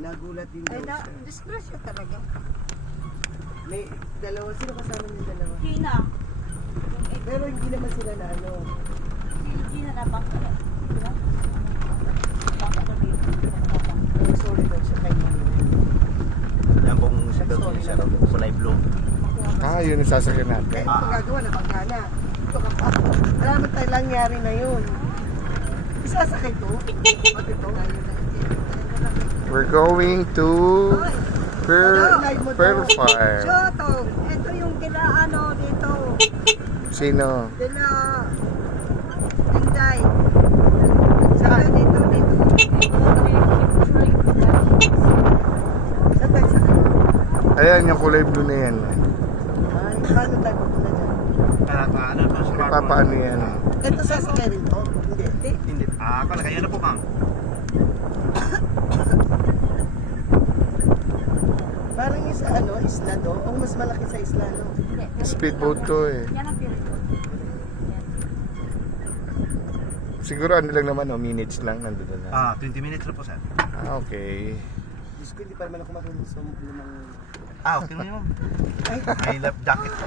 Nagulat din daw Ay, siya. disgrasya talaga. May dalawa, sino kasama niyo dalawa? Gina. Pero hindi naman sila na ano. Si Gina na bangka. Diba? Bangka na dito. Pero sorry daw siya kay Manila. Yan pong siya kulay blue. Ah, yun yung sasakyan natin. Kaya ito gagawa na bangkana. Ito ka pa. Alam mo tayo nangyari na yun. Isasakay to. At ito. We're going to Pearl Farm. Shoto. Ito yung kila ano dito. Sino? Kila Inday. Saka dito. Saan tayo sakay? Ayan, yung kulay blue na yan. Ay, paano tayo pupunta dyan? Ano po sa Papaano yan? Ito sasakay rin to? Hindi. Hindi. Kala kaya na po ma'am. Parang yung sa ano, isla do? O mas malaki sa isla, no? Speedboat to eh. Yan ang period. Siguro ano lang naman, minutes lang nandun na. 20 minutes na po sir. Okay. Diyos ko, hindi pa naman ako marunong sa lumang... Okay na yun. May left jacket po.